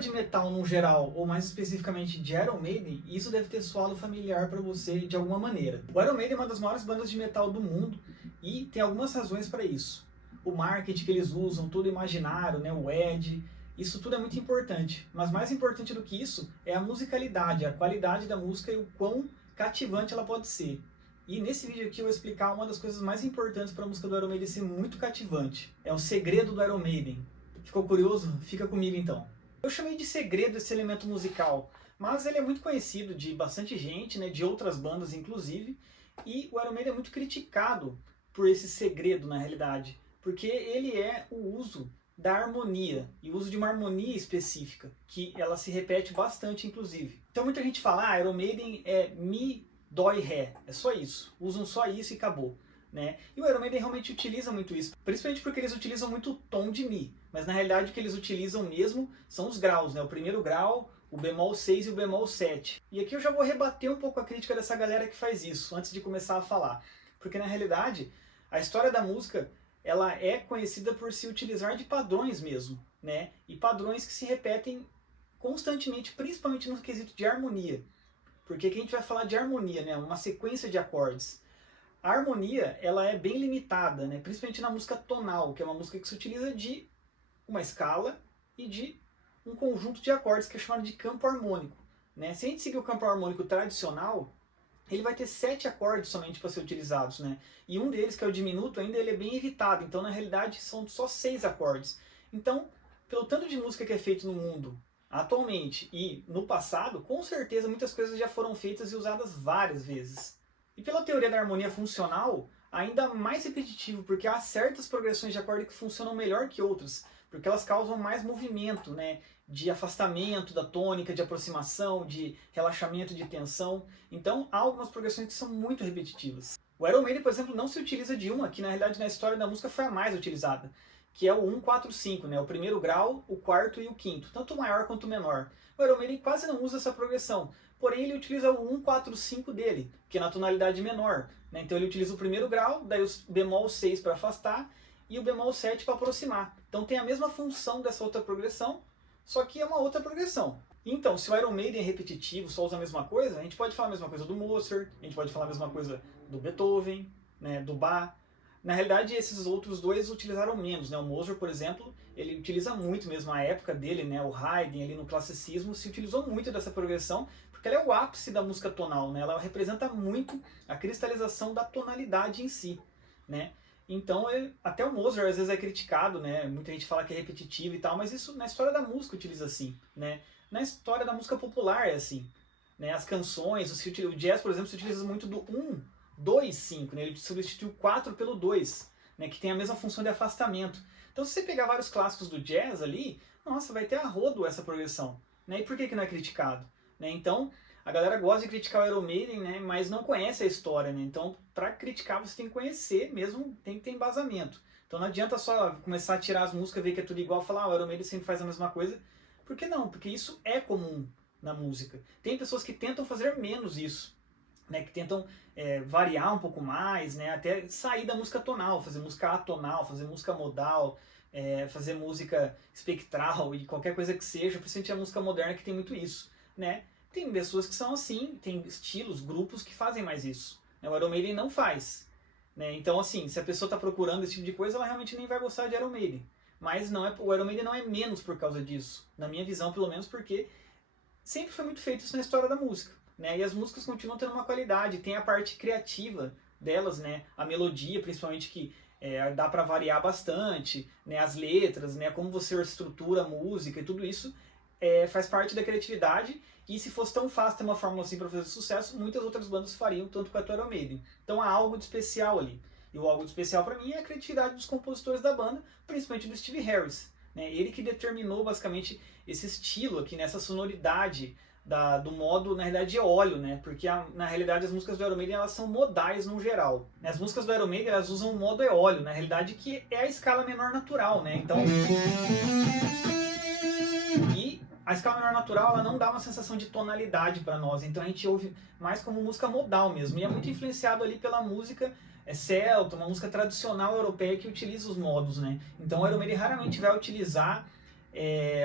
de metal no geral, ou mais especificamente de Iron Maiden, isso deve ter soado familiar para você de alguma maneira. O Iron Maiden é uma das maiores bandas de metal do mundo e tem algumas razões para isso. O marketing que eles usam, todo imaginário, né, o Ed, isso tudo é muito importante. Mas mais importante do que isso é a musicalidade, a qualidade da música e o quão cativante ela pode ser. E nesse vídeo aqui eu vou explicar uma das coisas mais importantes para a música do Iron Maiden ser muito cativante. É o segredo do Iron Maiden. Ficou curioso? Fica comigo então. Eu chamei de segredo esse elemento musical, mas ele é muito conhecido de bastante gente, né, de outras bandas inclusive, e o Iron Maiden é muito criticado por esse segredo na realidade, porque ele é o uso da harmonia, e o uso de uma harmonia específica, que ela se repete bastante inclusive. Então muita gente fala, Iron Maiden é Mi, Dó e Ré, é só isso, usam só isso e acabou. Né? E o Iron Maiden realmente utiliza muito isso, principalmente porque eles utilizam muito o tom de Mi, mas na realidade o que eles utilizam mesmo são os graus, né? O primeiro grau, o bemol 6 e o bemol 7. E aqui eu já vou rebater um pouco a crítica dessa galera que faz isso, antes de começar a falar. Porque na realidade, a história da música, ela é conhecida por se utilizar de padrões mesmo, né? E padrões que se repetem constantemente, principalmente no quesito de harmonia. Porque aqui a gente vai falar de harmonia, né? Uma sequência de acordes. A harmonia, ela é bem limitada, né? Principalmente na música tonal, que é uma música que se utiliza de uma escala e de um conjunto de acordes que é chamado de campo harmônico. Né? Se a gente seguir o campo harmônico tradicional, ele vai ter 7 acordes somente para ser utilizados. Né? E um deles, que é o diminuto, ainda ele é bem evitado. Então, na realidade, são só 6 acordes. Então, pelo tanto de música que é feito no mundo atualmente e no passado, com certeza muitas coisas já foram feitas e usadas várias vezes. E pela teoria da harmonia funcional, ainda mais repetitivo, porque há certas progressões de acorde que funcionam melhor que outras, porque elas causam mais movimento, né, de afastamento da tônica, de aproximação, de relaxamento, de tensão. Então há algumas progressões que são muito repetitivas. O Iron Maiden, por exemplo, não se utiliza de uma, que na realidade na história da música foi a mais utilizada, que é o 1, 4, 5, né, o primeiro grau, o quarto e o quinto, tanto o maior quanto o menor. O Iron Maiden quase não usa essa progressão, porém ele utiliza o 1, 4, 5 dele, que é na tonalidade menor. Né? Então ele utiliza o primeiro grau, daí o bemol 6 para afastar e o bemol 7 para aproximar. Então tem a mesma função dessa outra progressão, só que é uma outra progressão. Então, se o Iron Maiden é repetitivo, só usa a mesma coisa, a gente pode falar a mesma coisa do Mozart, a gente pode falar a mesma coisa do Beethoven, né, do Bach. Na realidade, esses outros dois utilizaram menos. Né? O Mozart, por exemplo, ele utiliza muito mesmo a época dele, né? O Haydn ali no classicismo se utilizou muito dessa progressão, porque ela é o ápice da música tonal, né? Ela representa muito a cristalização da tonalidade em si, né? Então, até o Mozart às vezes é criticado, né? Muita gente fala que é repetitivo e tal, mas isso na história da música utiliza assim, né? Na história da música popular é assim, né? As canções, o jazz, por exemplo, se utiliza muito do 1, 2, 5, né? Ele substitui o 4 pelo 2, né? Que tem a mesma função de afastamento. Então, se você pegar vários clássicos do jazz ali, nossa, vai ter a rodo essa progressão, né? E por que não é criticado? Né? Então, a galera gosta de criticar o Iron Maiden, né? Mas não conhece a história, né? Então, para criticar, você tem que conhecer mesmo, tem que ter embasamento. Então, não adianta só começar a tirar as músicas, ver que é tudo igual, falar, o Iron Maiden sempre faz a mesma coisa. Por que não? Porque isso é comum na música. Tem pessoas que tentam fazer menos isso, né? Que tentam variar um pouco mais, né? Até sair da música tonal, fazer música atonal, fazer música modal, fazer música espectral e qualquer coisa que seja, principalmente a música moderna que tem muito isso, né? Tem pessoas que são assim, tem estilos, grupos que fazem mais isso. Né? O Iron Maiden não faz. Né? Então, assim, se a pessoa está procurando esse tipo de coisa, ela realmente nem vai gostar de Iron Maiden. Mas não é, o Iron Maiden não é menos por causa disso. Na minha visão, pelo menos, porque sempre foi muito feito isso na história da música. Né? E as músicas continuam tendo uma qualidade. Tem a parte criativa delas, né? A melodia, principalmente, que dá para variar bastante. Né? As letras, né? Como você estrutura a música e tudo isso faz parte da criatividade. E se fosse tão fácil ter uma fórmula assim para fazer sucesso, muitas outras bandas fariam, tanto quanto o Iron Maiden. Então há algo de especial ali. E o algo de especial para mim é a criatividade dos compositores da banda, principalmente do Steve Harris. Né? Ele que determinou basicamente esse estilo aqui, nessa sonoridade do modo, na realidade, de óleo, né? Porque na realidade as músicas do Iron Maiden elas são modais no geral. As músicas do Iron Maiden elas usam o modo óleo, na realidade que é a escala menor natural, né? Então... A escala menor natural ela não dá uma sensação de tonalidade para nós, então a gente ouve mais como música modal mesmo, e é muito influenciado ali pela música celta, uma música tradicional europeia que utiliza os modos, né? Então o Iron Maiden raramente vai utilizar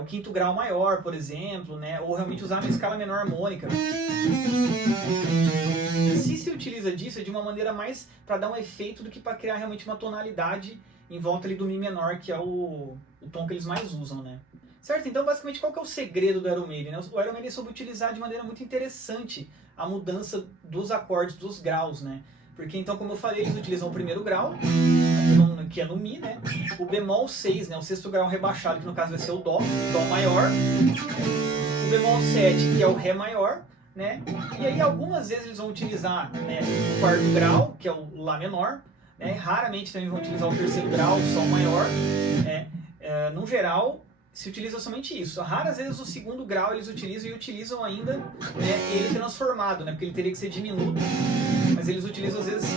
o quinto grau maior, por exemplo, né? Ou realmente usar uma escala menor harmônica. Se utiliza disso é de uma maneira mais para dar um efeito do que para criar realmente uma tonalidade em volta ali do Mi menor, que é o tom que eles mais usam, né? Certo? Então, basicamente, qual que é o segredo do Iron Maiden, né? O Iron Maiden soube utilizar de maneira muito interessante a mudança dos acordes, dos graus, né? Porque, então, como eu falei, eles utilizam o primeiro grau, que é no Mi, né? O bemol 6, né? O sexto grau rebaixado, que no caso vai ser o Dó maior. O bemol 7, que é o Ré maior, né? E aí, algumas vezes eles vão utilizar, né, o quarto grau, que é o Lá menor, né? Raramente também vão utilizar o terceiro grau, o Sol maior, né? No geral, se utiliza somente isso. Raras vezes o segundo grau eles utilizam e utilizam ainda, né, ele transformado, né? Porque ele teria que ser diminuto, mas eles utilizam às vezes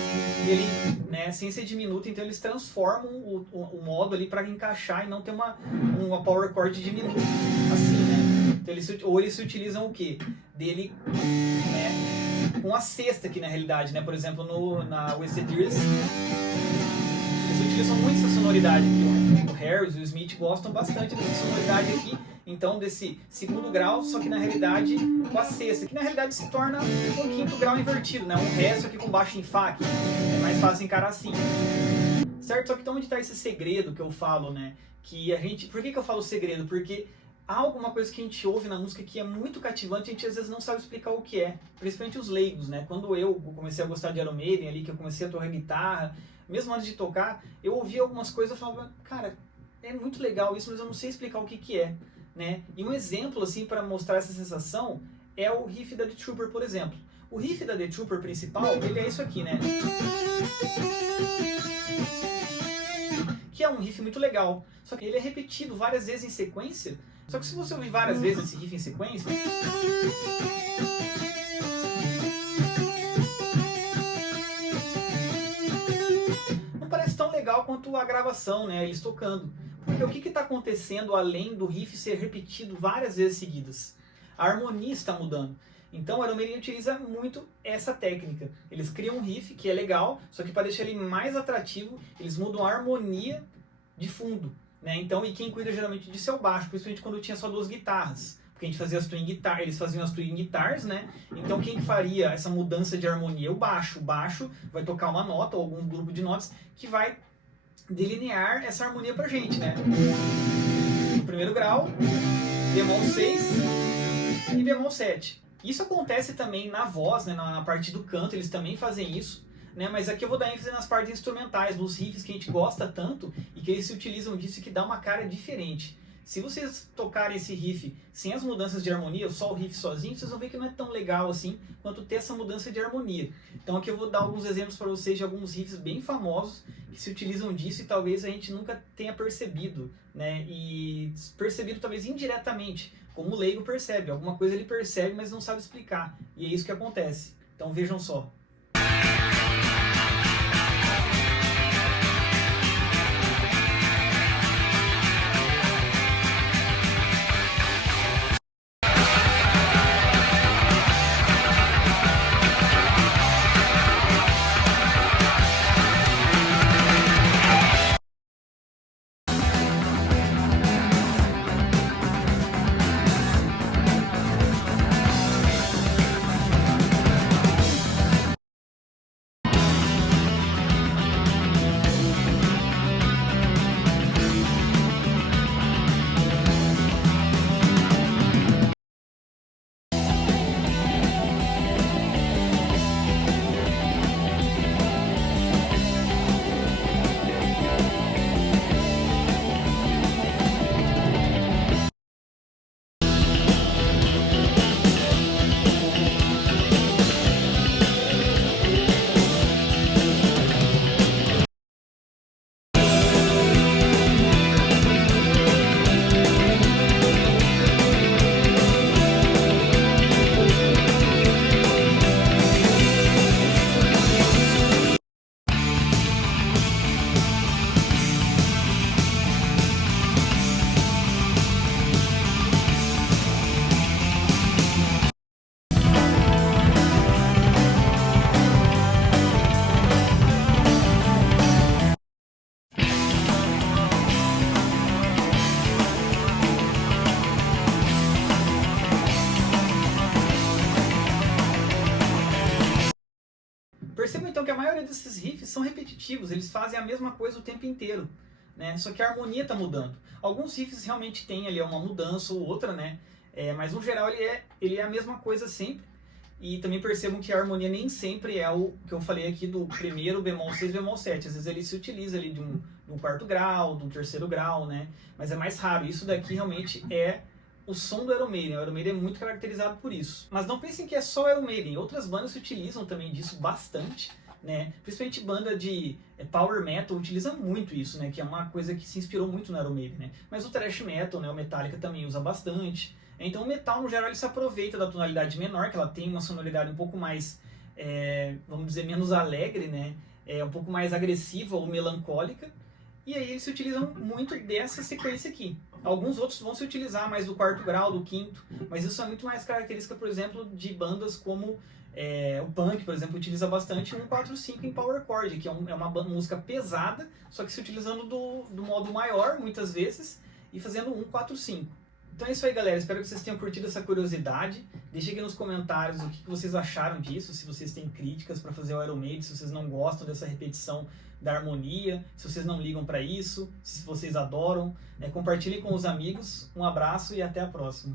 ele, né, sem ser diminuto, então eles transformam o modo ali para encaixar e não ter uma power chord diminuta, assim, né? Então eles se utilizam o quê? Dele, né, com a sexta aqui na realidade, né? Por exemplo, na Wasted Years, eles utilizam muito essa sonoridade aqui. O Harris e o Smith gostam bastante dessa sonoridade aqui, então desse segundo grau, só que na realidade com a sexta, que na realidade se torna um quinto grau invertido, né? Um Ré, só que com baixo em Fá, que é mais fácil encarar assim. Certo? Só que então onde está esse segredo que eu falo, né? Que a gente... Por que eu falo segredo? Porque há alguma coisa que a gente ouve na música que é muito cativante e a gente às vezes não sabe explicar o que é. Principalmente os leigos, né? Quando eu comecei a gostar de Iron Maiden ali, que eu comecei a tocar guitarra, mesmo antes de tocar, eu ouvia algumas coisas e falava, cara, é muito legal isso, mas eu não sei explicar o que é, né? E um exemplo, assim, para mostrar essa sensação é o riff da The Trooper, por exemplo. O riff da The Trooper principal, ele é isso aqui, né? Que é um riff muito legal, só que ele é repetido várias vezes em sequência. Só que se você ouvir várias vezes esse riff em sequência, não parece tão legal quanto a gravação, né? Eles tocando. Porque o que está acontecendo além do riff ser repetido várias vezes seguidas? A harmonia está mudando. Então o Iron Maiden utiliza muito essa técnica. Eles criam um riff que é legal, só que para deixar ele mais atrativo, eles mudam a harmonia de fundo, né? Então, e quem cuida geralmente disso é o baixo, principalmente quando tinha só duas guitarras. Porque a gente fazia as twin guitars, eles faziam as twin guitars, né? Então quem faria essa mudança de harmonia? O baixo. O baixo vai tocar uma nota ou algum grupo de notas que vai delinear essa harmonia pra gente, né? Primeiro grau, bemol 6 e bemol 7. Isso acontece também na voz, né? Na parte do canto, eles também fazem isso, né? Mas aqui eu vou dar ênfase nas partes instrumentais, nos riffs que a gente gosta tanto e que eles se utilizam disso e que dá uma cara diferente. Se vocês tocarem esse riff sem as mudanças de harmonia, só o riff sozinho, vocês vão ver que não é tão legal assim quanto ter essa mudança de harmonia. Então aqui eu vou dar alguns exemplos para vocês de alguns riffs bem famosos que se utilizam disso e talvez a gente nunca tenha percebido, né? E percebido talvez indiretamente, como o leigo percebe. Alguma coisa ele percebe, mas não sabe explicar. E é isso que acontece. Então vejam só. Percebam então que a maioria desses riffs são repetitivos, eles fazem a mesma coisa o tempo inteiro, né? Só que a harmonia está mudando. Alguns riffs realmente têm ali uma mudança ou outra, né? Mas no geral ele é a mesma coisa sempre. E também percebam que a harmonia nem sempre é o que eu falei aqui do primeiro bemol 6 bemol 7. Às vezes ele se utiliza ali de um quarto grau, de um terceiro grau, né? Mas é mais raro. Isso daqui realmente é o som do Iron Maiden. O Iron Maiden é muito caracterizado por isso. Mas não pensem que é só o Iron Maiden. Outras bandas se utilizam também disso bastante, né? Principalmente banda de power metal utiliza muito isso, né? Que é uma coisa que se inspirou muito no Iron Maiden, né? Mas o thrash metal, né? O Metallica também usa bastante. Então o metal, no geral, ele se aproveita da tonalidade menor, que ela tem uma sonoridade um pouco mais, vamos dizer, menos alegre, né? Um pouco mais agressiva ou melancólica. E aí eles se utilizam muito dessa sequência aqui. Alguns outros vão se utilizar mais do quarto grau, do quinto, mas isso é muito mais característica, por exemplo, de bandas como o punk, por exemplo, utiliza bastante 1/4/5 em power chord, que é uma música pesada, só que se utilizando do modo maior, muitas vezes, e fazendo 1/4/5. Então é isso aí, galera. Espero que vocês tenham curtido essa curiosidade. Deixem aqui nos comentários o que vocês acharam disso, se vocês têm críticas para fazer o Iron Maiden, se vocês não gostam dessa repetição da harmonia, se vocês não ligam para isso, se vocês adoram. Compartilhem com os amigos. Um abraço e até a próxima.